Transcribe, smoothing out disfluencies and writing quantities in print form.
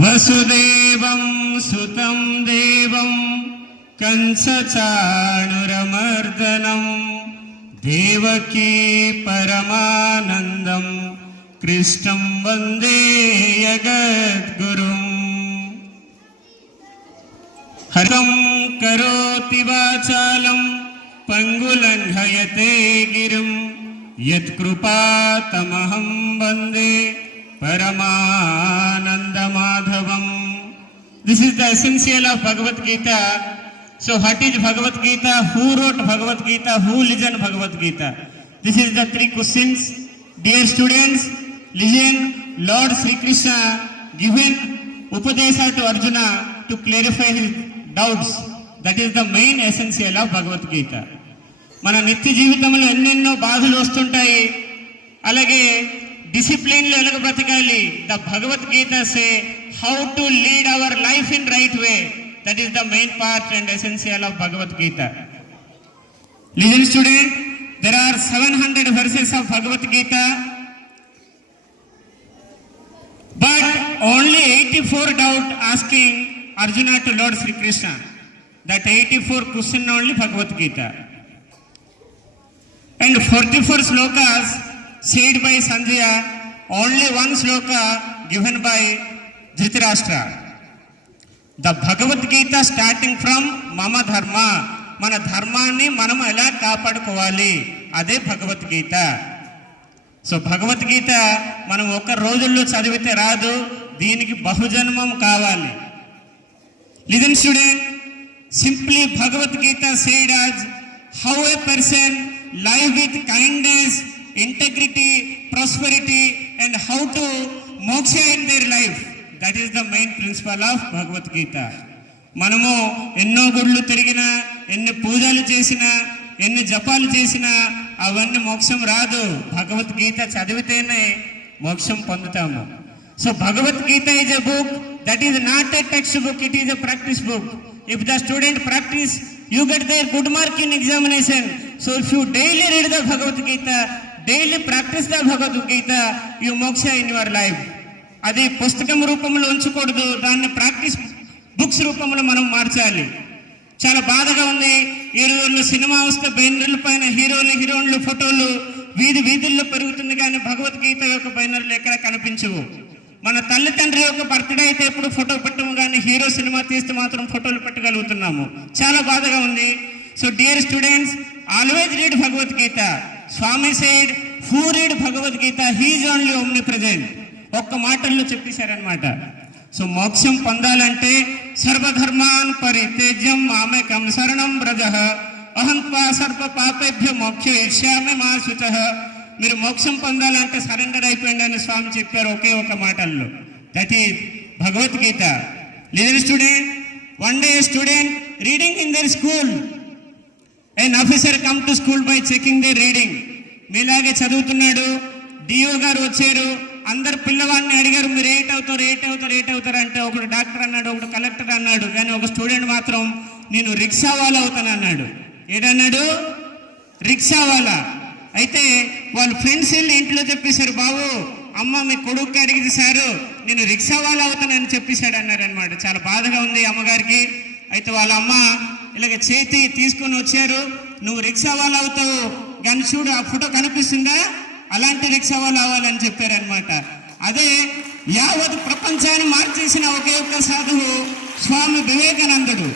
వసుదేవం సుతం దేవం కంసచాణురమర్దనం దేవకీ పరమానందం కృష్ణం వందే జగద్గురుం. హరం కరోతి వాచాలం పంగులంఘయతే గిరిం యత్కృపాతమహం వందే Paramanandamaadhavam. This is the essential of Bhagavad Gita. So what is Bhagavad Gita? Who wrote Bhagavad Gita? Who listened Bhagavad Gita? This is the three questions. Dear students, listen. Lord Sri Krishna given Upadesha to Arjuna to clarify his doubts. That is the main essential of Bhagavad Gita. మన నిత్య జీవితంలో ఎన్నెన్నో బాధలు వస్తుంటాయి, అలాగే discipline లో ఎలాగ బ్రతకాలి. The Bhagavad Gita says how to lead our life in right way. That is the main part and essential of Bhagavad Gita. Listen student, there are 700 verses of Bhagavad Gita, but only 84 doubt asking Arjuna to Lord Sri Krishna. That 84 question only Bhagavad-Gita. And 44 slokas said by Sanjaya, only one sloka given by Dhritarashtra. The Bhagavad-Gita starting from Mama Dharma. మన ధర్మాన్ని మనం ఎలా కాపాడుకోవాలి, అదే Bhagavad Gita. So Bhagavad Gita మనం ఒక రోజుల్లో చదివితే రాదు, దీనికి బహుజన్మం కావాలి. Listen student, simply Bhagavad Gita said as how a person live with kindness, integrity, prosperity and how to moksha in their life. That is the main principle of Bhagavad Gita. మనము ఎన్నో గుళ్ళు తిరిగినా, ఎన్ని పూజలు చేసినా, ఎన్ని జపాలు చేసినా అవన్నీ మోక్షం రాదు. భగవద్గీత చదివితేనే మోక్షం పొందుతాము. So Bhagavad Gita is a book that is not a text book, it is a practice book. If the student practice, you get their good mark in examination. So if you daily read the Bhagavad Gita, daily practice the Bhagavad Gita, you moksha in your life. అది పుస్తకం రూపంలో ఉంచకూడదు, దాన్ని practice books రూపంలో మనం మార్చాలి. చాలా బాధగా ఉంది, ఈ రోజుల్లో సినిమా వస్తే బ్యానర్ల పైన హీరోలు హీరోయిన్లు ఫోటోలు వీధుల్లో పెరుగుతుంది, కానీ భగవద్గీత యొక్క బ్యానర్లు ఎక్కడ కనిపించవు. మన తల్లిదండ్రి యొక్క బర్త్డే అయితే ఎప్పుడు ఫోటో పెట్టము, కానీ హీరో సినిమా తీస్తే మాత్రం ఫోటోలు పెట్టగలుగుతున్నాము. చాలా బాధగా ఉంది. So dear students, always read Bhagavad Gita. Swami said, who read Bhagavad Gita he is only omnipresent. ఒక్క మాటల్లో చెప్పేశారనమాట. సో మోక్షం పొందాలంటే సర్వధర్మాన్ పరిత్యజ్యం మామేకం శరణం వ్రజః అహం త్వా సర్వ పాపేభ్య మోక్షయిష్యామి మా శుచః. మీరు మోక్షం పొందాలంటే సరెండర్ అయిపోయింది అని స్వామి చెప్పారు ఒకే ఒక మాటల్లో. That is Bhagavad Gita. Listen student, one day student reading in their school, an officer come to school by checking their reading. మీలాగే చదువుతున్నాడు, డిఓ గారు వచ్చారు, అందరు పిల్లవాడిని అడిగారు మీరు ఏట్ అవుతారు అంటే ఒకడు డాక్టర్ అన్నాడు, ఒకడు కలెక్టర్ అన్నాడు, కానీ ఒక స్టూడెంట్ మాత్రం నేను రిక్షా వాళ్ళ అవుతాను అన్నాడు. ఏడన్నాడు? రిక్షా వాళ్ళ. అయితే వాళ్ళ ఫ్రెండ్స్ వెళ్ళి ఇంట్లో చెప్పేశారు, బాబు అమ్మ మీ కొడుకు అడిగింది సారు, నేను రిక్షా వాళ్ళ అవుతానని చెప్పేశాడు అన్నారు అనమాట. చాలా బాధగా ఉంది అమ్మగారికి. అయితే వాళ్ళ అమ్మ ఇలాగ చేతి తీసుకొని వచ్చారు, నువ్వు రిక్షా వాళ్ళు అవుతావు, కానీ చూడు ఆ ఫోటో కనిపిస్తుందా, అలాంటి రిక్షా వాళ్ళు అవ్వాలని చెప్పారనమాట. అదే యావత్ ప్రపంచాన్ని మార్చేసిన ఒకే ఒక్క సాధువు స్వామి వివేకానందుడు.